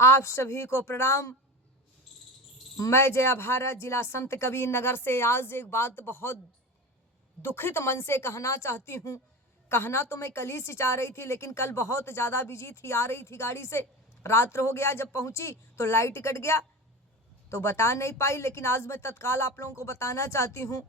आप सभी को प्रणाम। मैं जया भारत जिला संत कबीर नगर से आज एक बात बहुत दुखित मन से कहना चाहती हूँ। कहना तो मैं कल ही से चाह रही थी, लेकिन कल बहुत ज़्यादा बिजी थी, आ रही थी गाड़ी से, रात हो गया। जब पहुँची तो लाइट कट गया तो बता नहीं पाई, लेकिन आज मैं तत्काल आप लोगों को बताना चाहती हूँ।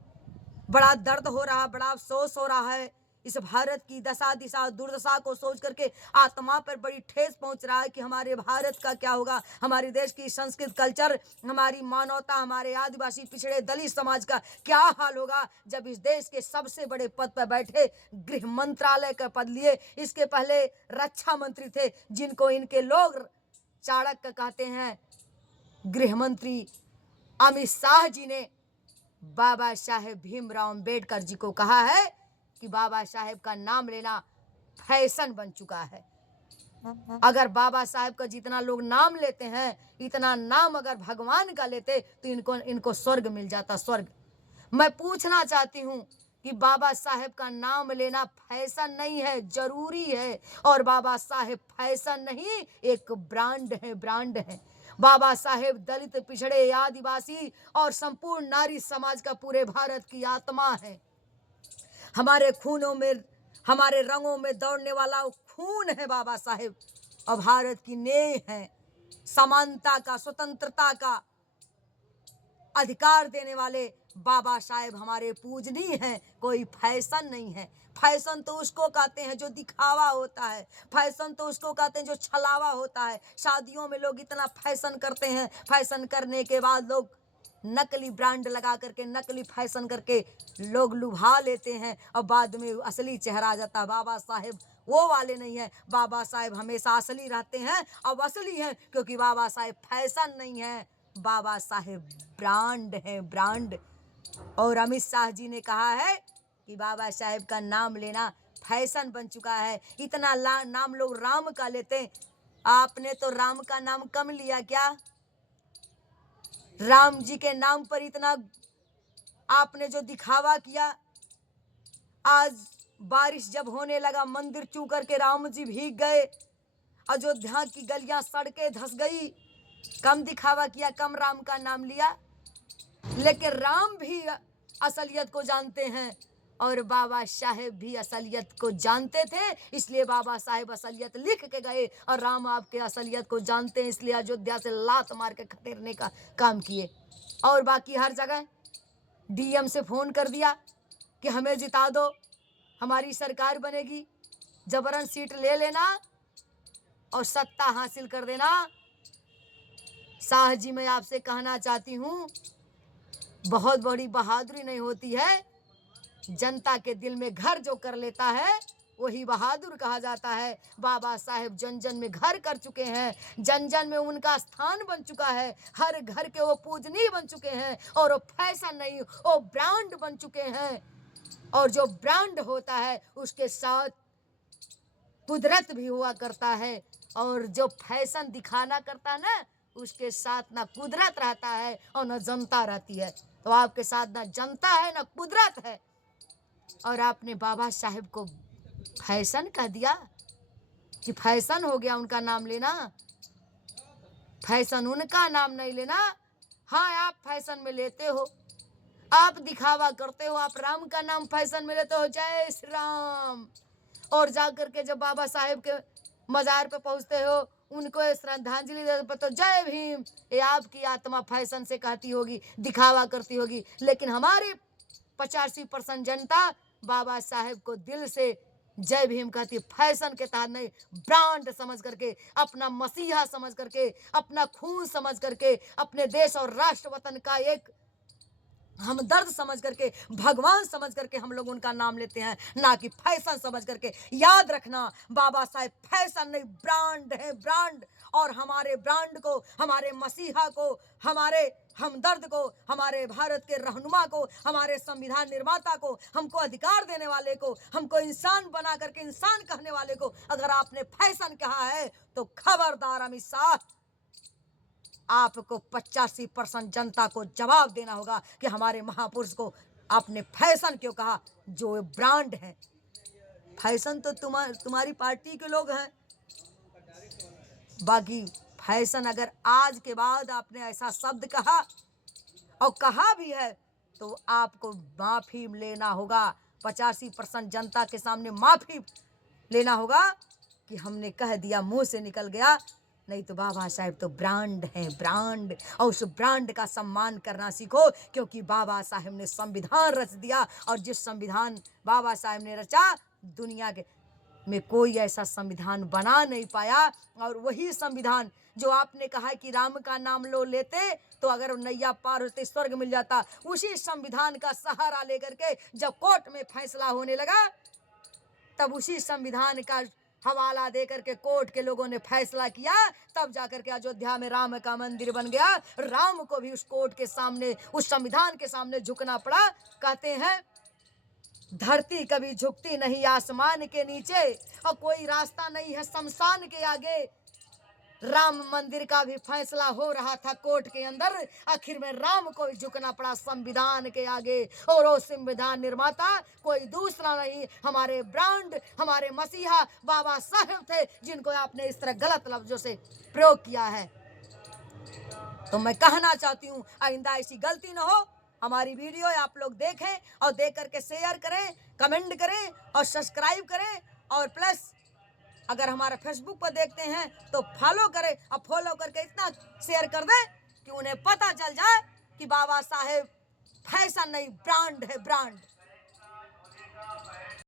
बड़ा दर्द हो रहा, बड़ा अफसोस हो रहा है। इस भारत की दशा दिशा दुर्दशा को सोच करके आत्मा पर बड़ी ठेस पहुंच रहा है कि हमारे भारत का क्या होगा, हमारे देश की संस्कृत कल्चर, हमारी मानवता, हमारे आदिवासी पिछड़े दलित समाज का क्या हाल होगा जब इस देश के सबसे बड़े पद पर बैठे, गृह मंत्रालय का पद लिए। इसके पहले रक्षा मंत्री थे, जिनको इनके लोग चाणक्य कहते हैं। गृह मंत्री अमित शाह जी ने बाबा साहेब भीमराव अंबेडकर जी को कहा है कि बाबा साहेब का नाम लेना फैशन बन चुका है। अगर बाबा साहेब का जितना लोग नाम लेते हैं, इतना नाम अगर भगवान का लेते तो इनको स्वर्ग मिल जाता, स्वर्ग। मैं पूछना चाहती हूँ कि बाबा साहेब का नाम लेना फैशन नहीं है, जरूरी है। और बाबा साहेब फैशन नहीं, एक ब्रांड है, ब्रांड है। बाबा साहेब दलित पिछड़े आदिवासी और संपूर्ण नारी समाज का पूरे भारत की आत्मा है। हमारे खूनों में, हमारे रंगों में दौड़ने वाला खून है बाबा साहेब, और भारत की नेह है। समानता का, स्वतंत्रता का अधिकार देने वाले बाबा साहेब हमारे पूजनीय हैं, कोई फैशन नहीं है। फैशन तो उसको कहते हैं जो दिखावा होता है, फैशन तो उसको कहते हैं जो छलावा होता है। शादियों में लोग इतना फैशन करते हैं, फैशन करने के बाद लोग नकली ब्रांड लगा करके, नकली फैशन करके लोग लुभा लेते हैं, और बाद में असली चेहरा आ जाता है। बाबा साहेब वो वाले नहीं है। बाबा साहेब हमेशा असली रहते हैं, अब असली हैं, क्योंकि बाबा साहेब फैशन नहीं है, बाबा साहेब ब्रांड है, ब्रांड। और अमित शाह जी ने कहा है कि बाबा साहेब का नाम लेना फैशन बन चुका है। इतना नाम लोग राम का लेते हैं, आपने तो राम का नाम कम लिया क्या? राम जी के नाम पर इतना आपने जो दिखावा किया। आज बारिश जब होने लगा, मंदिर चू करके राम जी भीग गए, अयोध्या की गलियां सड़कें धंस गई। कम दिखावा किया, कम राम का नाम लिया। लेकिन राम भी असलियत को जानते हैं, और बाबा साहेब भी असलियत को जानते थे, इसलिए बाबा साहेब असलियत लिख के गए। और राम आपके असलियत को जानते हैं, इसलिए अयोध्या से लात मार के खदेड़ने का काम किए। और बाकी हर जगह डीएम से फोन कर दिया कि हमें जिता दो, हमारी सरकार बनेगी, जबरन सीट ले लेना और सत्ता हासिल कर देना। शाह जी, मैं आपसे कहना चाहती हूँ, बहुत बड़ी बहादुरी नहीं होती है, जनता के दिल में घर जो कर लेता है वही बहादुर कहा जाता है। बाबा साहेब जन जन में घर कर चुके हैं, जन जन में उनका स्थान बन चुका है, हर घर के वो पूजनीय बन चुके हैं, और वो फैशन नहीं, वो ब्रांड बन चुके हैं। और जो ब्रांड होता है उसके साथ कुदरत भी हुआ करता है, और जो फैशन दिखाना करता है ना, उसके साथ ना कुदरत रहता है और ना जनता रहती है। तो आपके साथ ना जनता है ना कुदरत है, और आपने बाबा साहेब को फैशन कह दिया कि फैशन हो गया उनका नाम लेना। फैशन उनका नाम नहीं लेना। हाँ, आप फैशन में लेते हो, आप दिखावा करते हो, आप राम का नाम फैशन में लेते हो, जय श्री राम। और जाकर के जब बाबा साहेब के मजार पे पहुंचते हो, उनको श्रद्धांजलि देते तो जय भीम, ये आपकी आत्मा फैशन से कहती होगी, दिखावा करती होगी। लेकिन हमारी 85% जनता बाबा साहेब को दिल से जय भीम कहती, फैशन के तहत नहीं, ब्रांड समझ करके, अपना मसीहा समझ करके, अपना खून समझ करके, अपने देश और राष्ट्र वतन का एक हमदर्द समझ करके, भगवान समझ करके हम लोग उनका नाम लेते हैं, ना कि फैशन समझ करके। याद रखना, बाबा साहेब फैशन नहीं, ब्रांड है, ब्रांड। और हमारे ब्रांड को, हमारे मसीहा को, हमारे हमदर्द को, हमारे भारत के रहनुमा को, हमारे संविधान निर्माता को, हमको अधिकार देने वाले को, हमको इंसान बना करके इंसान कहने वाले को अगर आपने फैशन कहा है तो खबरदार अमित शाह, आपको 85% जनता को जवाब देना होगा कि हमारे महापुरुष को आपने फैशन क्यों कहा, जो ब्रांड है। फैशन तो तुम्हारी पार्टी के लोग हैं, बाकी फैशन अगर आज के बाद आपने ऐसा शब्द कहा और कहा भी है तो आपको माफ़ी लेना होगा। 85% जनता के सामने माफ़ी लेना होगा कि हमने कह दिया, मुंह से निकल गया। नहीं तो बाबा साहेब तो ब्रांड हैं, ब्रांड, और उस ब्रांड का सम्मान करना सीखो, क्योंकि बाबा साहेब ने संविधान रच दिया, और जिस संविधान बाबा साहेब ने रचा, दुनिया के में कोई ऐसा संविधान बना नहीं पाया। और वही संविधान जो आपने कहा कि राम का नाम लो लेते तो अगर नैया पार होते स्वर्ग मिल जाता, उसी संविधान का सहारा लेकर के जब कोर्ट में फैसला होने लगा, तब उसी संविधान का हवाला देकर के कोर्ट के लोगों ने फैसला किया, तब जाकर के अयोध्या में राम का मंदिर बन गया। राम को भी उस कोर्ट के सामने, उस संविधान के सामने झुकना पड़ा। कहते हैं धरती कभी झुकती नहीं आसमान के नीचे, और कोई रास्ता नहीं है शमशान के आगे। राम मंदिर का भी फैसला हो रहा था कोर्ट के अंदर, आखिर में राम को भी झुकना पड़ा संविधान के आगे। और वो संविधान निर्माता कोई दूसरा नहीं, हमारे ब्रांड, हमारे मसीहा बाबा साहेब थे, जिनको आपने इस तरह गलत लफ्जों से प्रयोग किया है। तो मैं कहना चाहती हूँ आइंदा ऐसी गलती न हो। हमारी वीडियो आप लोग देखें और देख करके शेयर करें, कमेंट करें और सब्सक्राइब करें, और प्लस अगर हमारा फेसबुक पर देखते हैं तो फॉलो करें, और फॉलो करके इतना शेयर कर दें कि उन्हें पता चल जाए कि बाबा साहेब फैशन नहीं, ब्रांड है, ब्रांड।